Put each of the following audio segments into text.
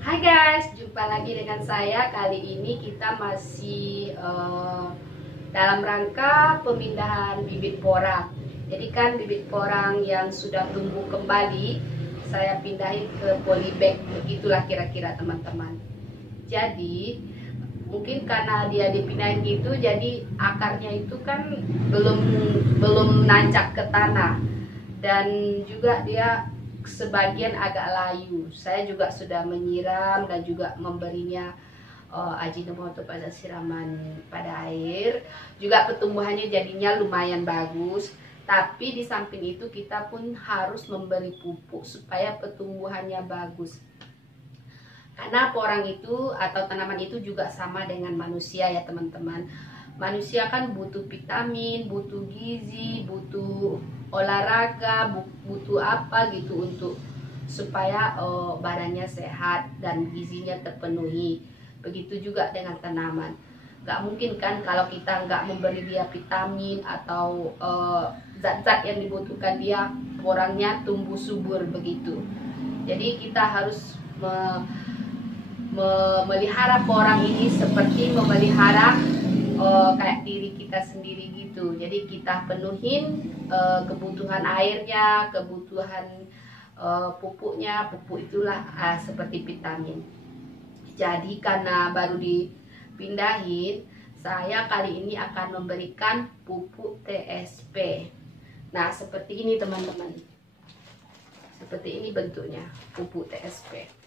Hai guys, jumpa lagi dengan saya. Kali ini kita masih dalam rangka pemindahan bibit porang. Jadi kan bibit porang yang sudah tumbuh kembali saya pindahin ke polybag. Begitulah kira-kira teman-teman. Jadi mungkin karena dia dipindahin gitu, jadi akarnya itu kan belum nancap ke tanah, dan juga dia sebagian agak layu. Saya juga sudah menyiram dan juga memberinya Ajinomoto pada siraman pada air. Juga pertumbuhannya jadinya lumayan bagus. Tapi di samping itu kita pun harus memberi pupuk supaya pertumbuhannya bagus. Karena porang itu atau tanaman itu juga sama dengan manusia ya teman-teman. Manusia kan butuh vitamin, butuh gizi, butuh olahraga, butuh apa gitu untuk supaya badannya sehat dan gizinya terpenuhi. Begitu juga dengan tanaman. Gak mungkin kan kalau kita nggak memberi dia vitamin atau zat-zat yang dibutuhkan dia, porangnya tumbuh subur begitu. Jadi kita harus memelihara porang ini seperti memelihara kayak diri kita sendiri gitu. Jadi kita penuhin kebutuhan airnya, kebutuhan pupuknya. Pupuk itulah seperti vitamin. Jadi karena baru dipindahin, saya kali ini akan memberikan pupuk TSP. Nah seperti ini teman-teman. Seperti ini bentuknya pupuk TSP.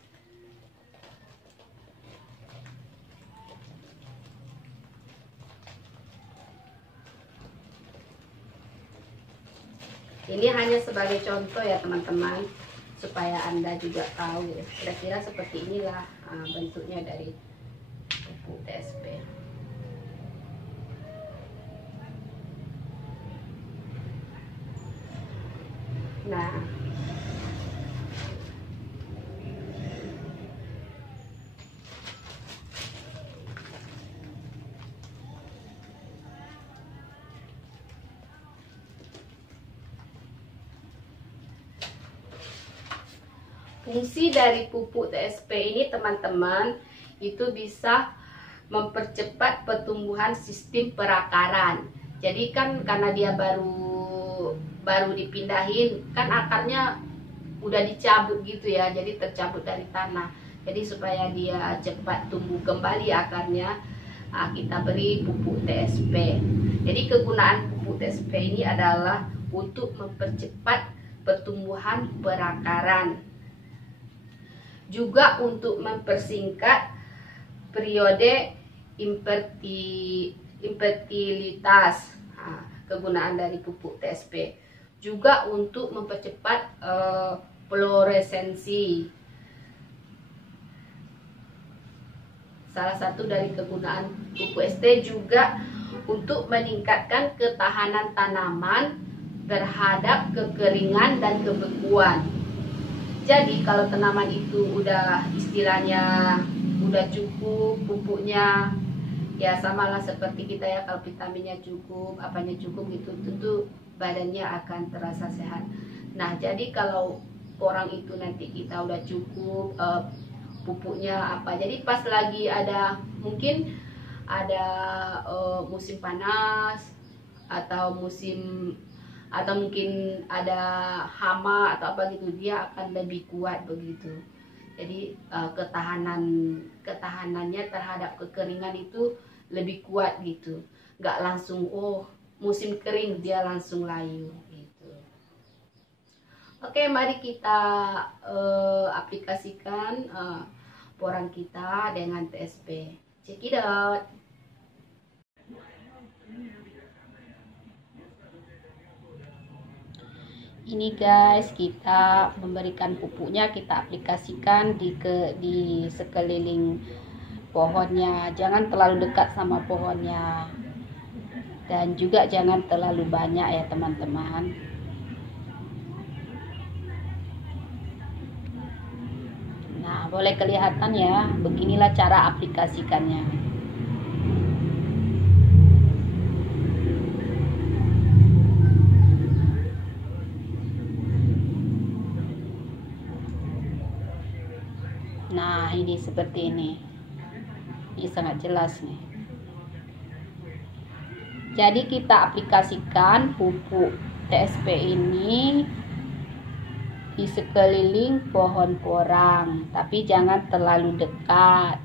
Ini hanya sebagai contoh ya teman-teman, supaya Anda juga tahu ya. Kira-kira seperti inilah bentuknya dari pupuk TSP. Nah, fungsi dari pupuk TSP ini teman-teman itu bisa mempercepat pertumbuhan sistem perakaran. Jadi kan karena dia baru dipindahin, kan akarnya udah dicabut gitu ya, jadi tercabut dari tanah. Jadi supaya dia cepat tumbuh kembali akarnya, kita beri pupuk TSP. Jadi kegunaan pupuk TSP ini adalah untuk mempercepat pertumbuhan perakaran, juga untuk mempersingkat periode infertilitas. Kegunaan dari pupuk TSP juga untuk mempercepat fluoresensi. Salah satu dari kegunaan pupuk TSP juga untuk meningkatkan ketahanan tanaman terhadap kekeringan dan kebekuan. Jadi kalau tanaman itu udah istilahnya udah cukup pupuknya, ya samalah seperti kita ya, kalau vitaminnya cukup, apanya cukup gitu, tentu badannya akan terasa sehat. Nah jadi kalau porang itu nanti kita udah cukup pupuknya apa, jadi pas lagi ada mungkin ada musim panas atau mungkin ada hama atau apa gitu, dia akan lebih kuat begitu. Jadi ketahanannya terhadap kekeringan itu lebih kuat gitu. Nggak langsung musim kering dia langsung layu gitu. Oke, mari kita aplikasikan porang kita dengan TSP. Check it out. Ini guys, kita memberikan pupuknya, kita aplikasikan di sekeliling pohonnya. Jangan terlalu dekat sama pohonnya, dan juga jangan terlalu banyak ya teman-teman. Nah boleh kelihatan ya, beginilah cara aplikasikannya. Nah, ini seperti ini sangat jelas nih. Jadi kita aplikasikan pupuk TSP ini di sekeliling pohon porang, tapi jangan terlalu dekat.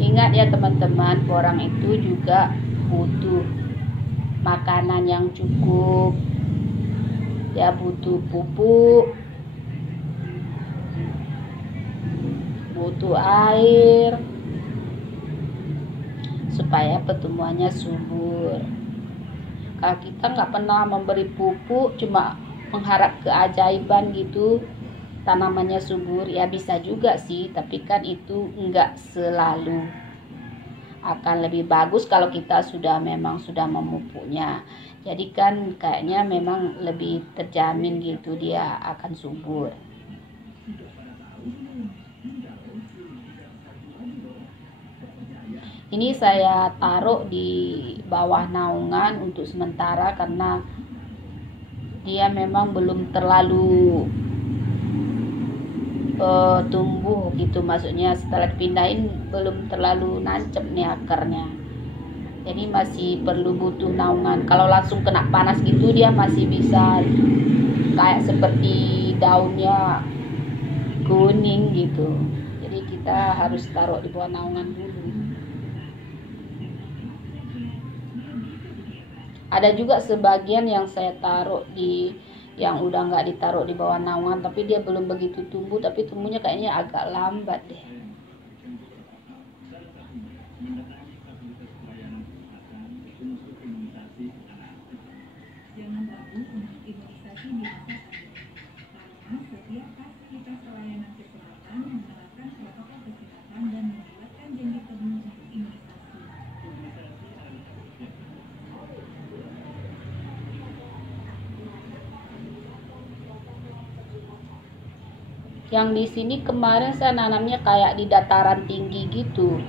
Ingat ya teman-teman, porang itu juga butuh makanan yang cukup. Ya, butuh pupuk, butuh air, supaya pertumbuhannya subur. Kalau kita nggak pernah memberi pupuk, cuma mengharap keajaiban gitu tanamannya subur, ya bisa juga sih, tapi kan itu nggak selalu. Akan lebih bagus kalau kita memang sudah memupuknya. Jadi kan kayaknya memang lebih terjamin gitu dia akan subur. Ini saya taruh di bawah naungan untuk sementara karena dia memang belum terlalu tumbuh gitu, maksudnya setelah dipindahin belum terlalu nancep nih akarnya, jadi masih perlu butuh naungan. Kalau langsung kena panas gitu dia masih bisa kayak seperti daunnya kuning gitu, jadi kita harus taruh di bawah naungan dulu. Ada juga sebagian yang saya taruh yang udah nggak ditaruh di bawah naungan, tapi dia belum begitu tumbuh, tapi tumbuhnya kayaknya agak lambat deh. Yang di sini kemarin saya nanamnya kayak di dataran tinggi gitu.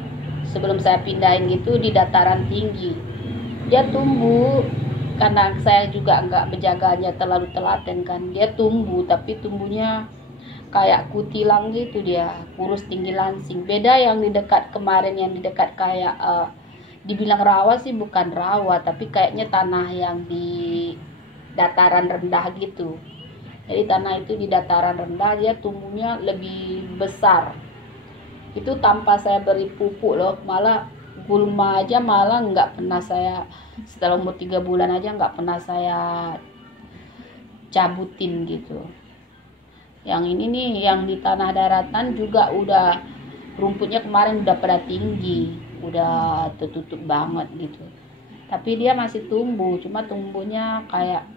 Sebelum saya pindahin gitu di dataran tinggi. Dia tumbuh karena saya juga nggak menjaganya terlalu telaten kan. Dia tumbuh tapi tumbuhnya kayak kutilang gitu, dia kurus tinggi langsing. Beda yang di dekat kemarin, yang di dekat kayak dibilang rawa sih bukan rawa, tapi kayaknya tanah yang di dataran rendah gitu. Jadi tanah itu di dataran rendah dia tumbuhnya lebih besar. Itu tanpa saya beri pupuk loh, malah gulma aja malah nggak pernah saya, setelah umur 3 bulan aja nggak pernah saya cabutin gitu. Yang ini nih yang di tanah daratan juga udah rumputnya kemarin udah pada tinggi, udah tertutup banget gitu. Tapi dia masih tumbuh, cuma tumbuhnya kayak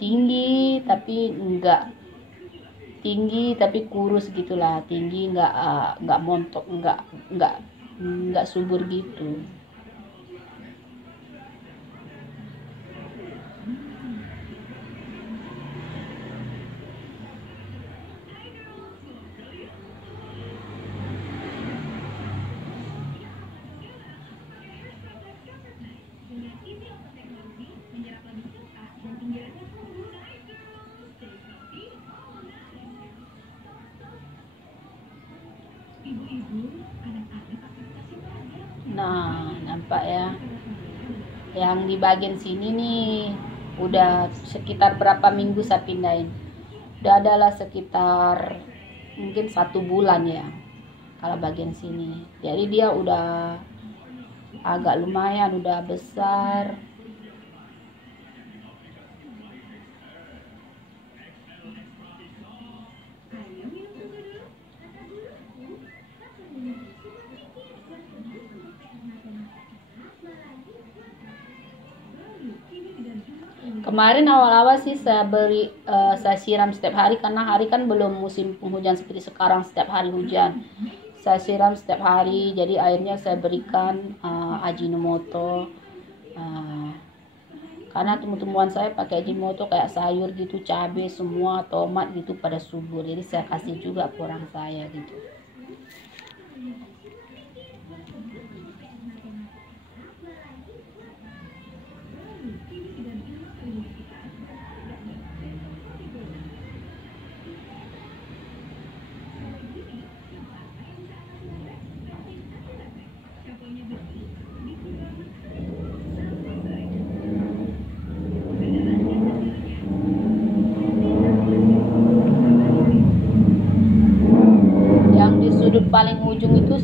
tinggi tapi enggak tinggi tapi kurus gitulah, tinggi enggak montok, enggak subur gitu. Nah, nampak ya. Yang di bagian sini nih udah sekitar berapa minggu saya pindahin. Udah adalah sekitar mungkin 1 bulan ya. Kalau bagian sini. Jadi dia udah agak lumayan, udah besar. Kemarin awal-awal sih saya saya siram setiap hari karena hari kan belum musim penghujan seperti sekarang setiap hari hujan. Saya siram setiap hari, jadi airnya saya berikan Ajinomoto. Karena tumbuh-tumbuhan saya pakai Ajinomoto kayak sayur gitu, cabai semua, tomat gitu pada subur. Jadi saya kasih juga porang saya gitu.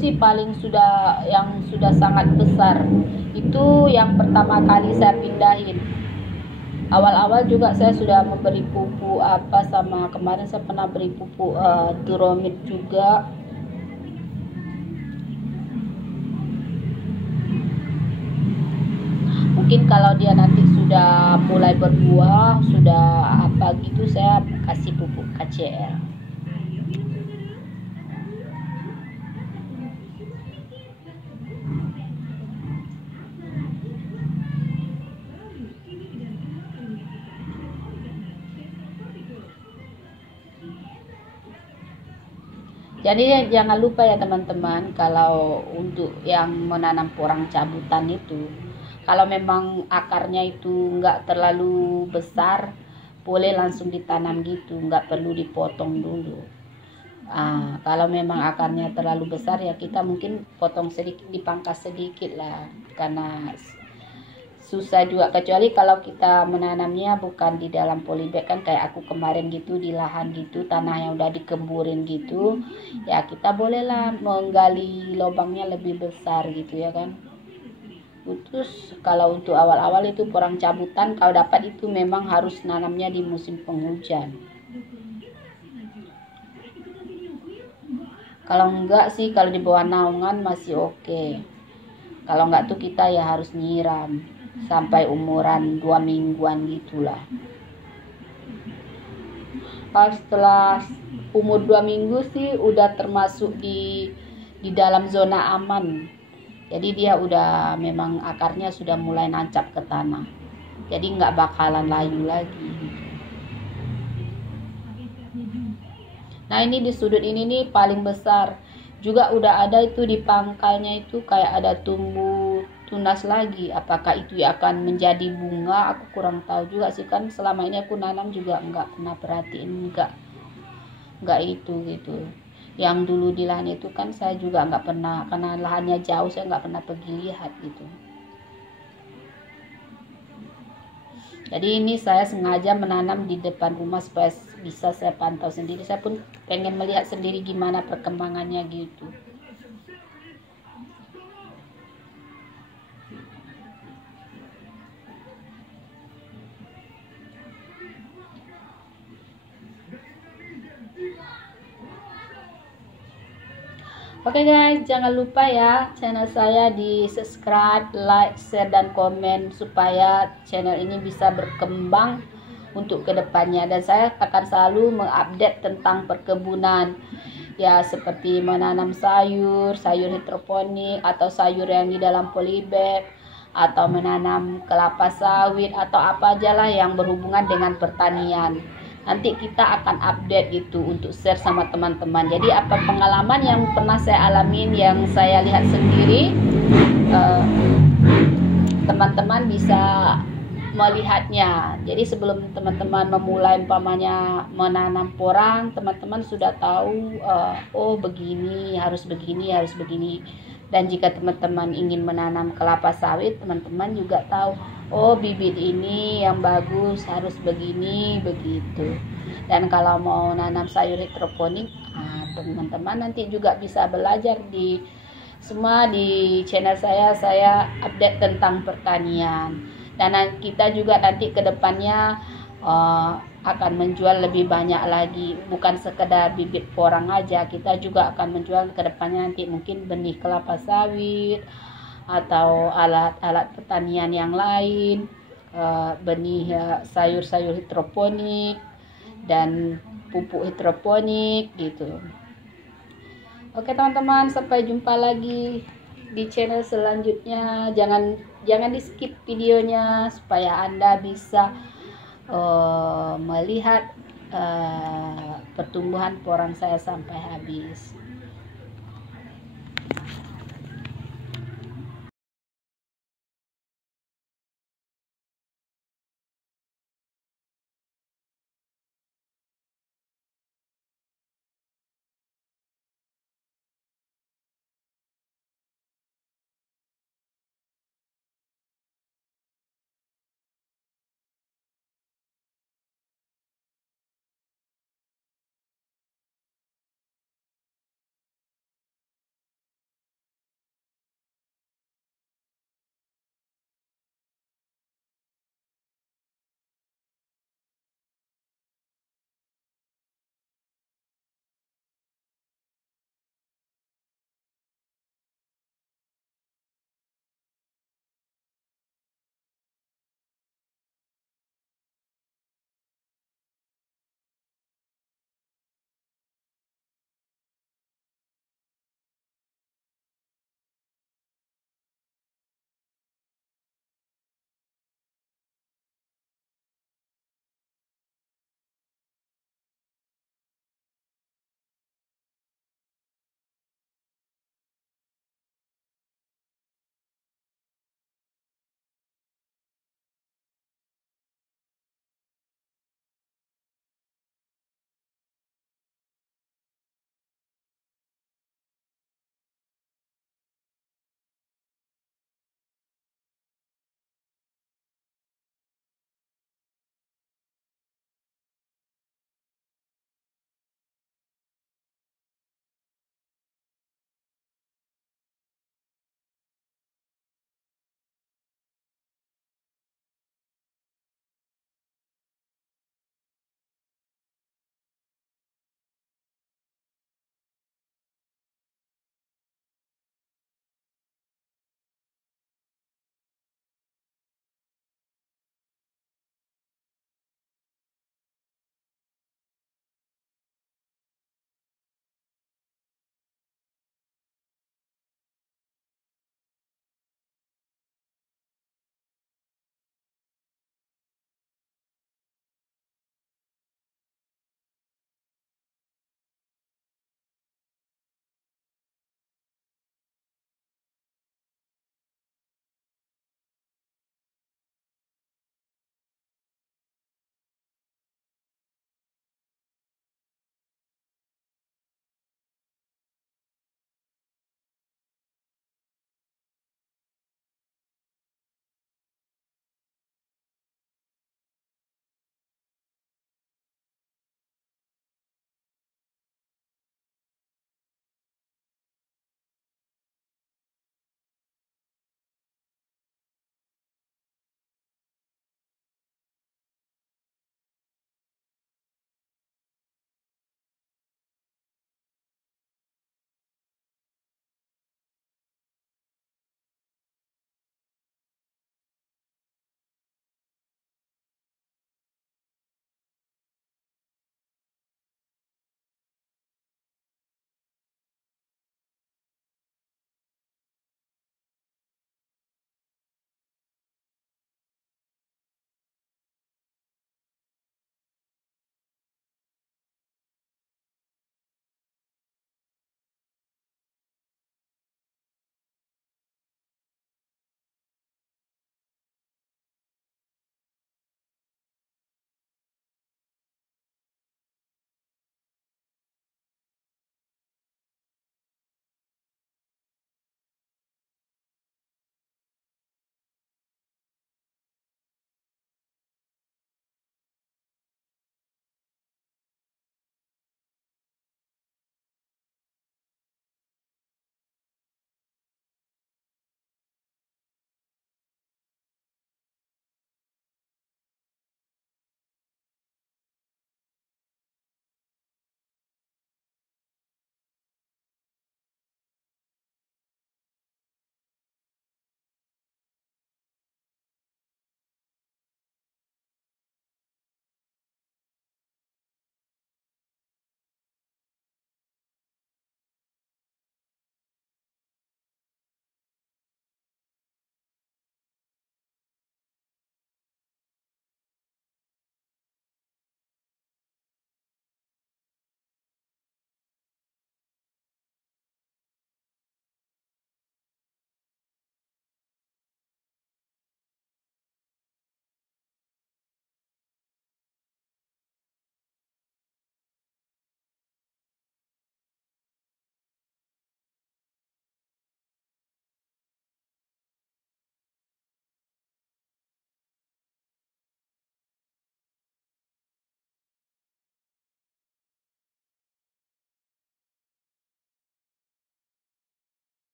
sih paling yang sudah sangat besar. Itu yang pertama kali saya pindahin. Awal-awal juga saya sudah memberi pupuk sama kemarin saya pernah beri pupuk Duromit juga. Mungkin kalau dia nanti sudah mulai berbuah, sudah gitu, saya kasih pupuk KCL. Jadi jangan lupa ya teman-teman, kalau untuk yang menanam porang cabutan itu, kalau memang akarnya itu nggak terlalu besar, boleh langsung ditanam gitu, nggak perlu dipotong dulu. Kalau memang akarnya terlalu besar ya kita mungkin potong sedikit, dipangkas sedikit lah, karena susah juga, kecuali kalau kita menanamnya bukan di dalam polybag kan kayak aku kemarin gitu, di lahan gitu, tanahnya udah dikemburin gitu ya, kita bolehlah menggali lubangnya lebih besar gitu ya kan. Terus kalau untuk awal-awal itu porang cabutan, kalau dapat itu memang harus nanamnya di musim penghujan. Kalau enggak sih, kalau di bawah naungan masih oke. Kalau enggak tuh kita ya harus nyiram sampai umuran 2 mingguan gitulah. Setelah umur 2 minggu sih udah termasuk di dalam zona aman. Jadi dia udah memang akarnya sudah mulai nancap ke tanah. Jadi nggak bakalan layu lagi. Nah ini di sudut ini nih paling besar. Juga udah ada itu di pangkalnya itu kayak ada tumbuh tunas lagi. Apakah itu akan menjadi bunga? Aku kurang tahu juga sih, kan selama ini aku nanam juga nggak pernah perhatiin, nggak itu gitu. Yang dulu di lahan itu kan saya juga nggak pernah, karena lahannya jauh saya nggak pernah pergi lihat gitu. Jadi ini saya sengaja menanam di depan rumah supaya bisa saya pantau sendiri. Saya pun pengen melihat sendiri gimana perkembangannya gitu. Oke guys, jangan lupa ya channel saya di subscribe, like, share, dan komen supaya channel ini bisa berkembang untuk kedepannya. Dan saya akan selalu mengupdate tentang perkebunan ya, seperti menanam sayur hidroponik, atau sayur yang di dalam polybag, atau menanam kelapa sawit, atau apa aja lah yang berhubungan dengan pertanian. Nanti kita akan update gitu untuk share sama teman-teman. Jadi apa pengalaman yang pernah saya alamin, yang saya lihat sendiri, teman-teman bisa melihatnya. Jadi sebelum teman-teman memulai umpamanya menanam porang, teman-teman sudah tahu oh begini, harus begini. Dan jika teman-teman ingin menanam kelapa sawit, teman-teman juga tahu, oh bibit ini yang bagus harus begini, begitu. Dan kalau mau nanam sayur hidroponik, teman-teman nanti juga bisa belajar di channel saya update tentang pertanian. Dan kita juga nanti ke depannya akan menjual lebih banyak lagi, bukan sekedar bibit porang aja. Kita juga akan menjual ke depannya nanti mungkin benih kelapa sawit, atau alat-alat pertanian yang lain, benih sayur-sayur hidroponik dan pupuk hidroponik gitu. Oke teman-teman, sampai jumpa lagi di channel selanjutnya. Jangan di skip videonya supaya Anda bisa melihat pertumbuhan porang saya sampai habis.